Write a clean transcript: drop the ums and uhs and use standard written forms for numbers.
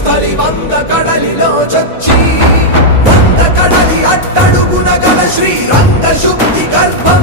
స్థలి వంద కడలిలో చొచ్చి వంద కడలి అట్టడుగున గల శ్రీరంగ శుద్ధి గర్భం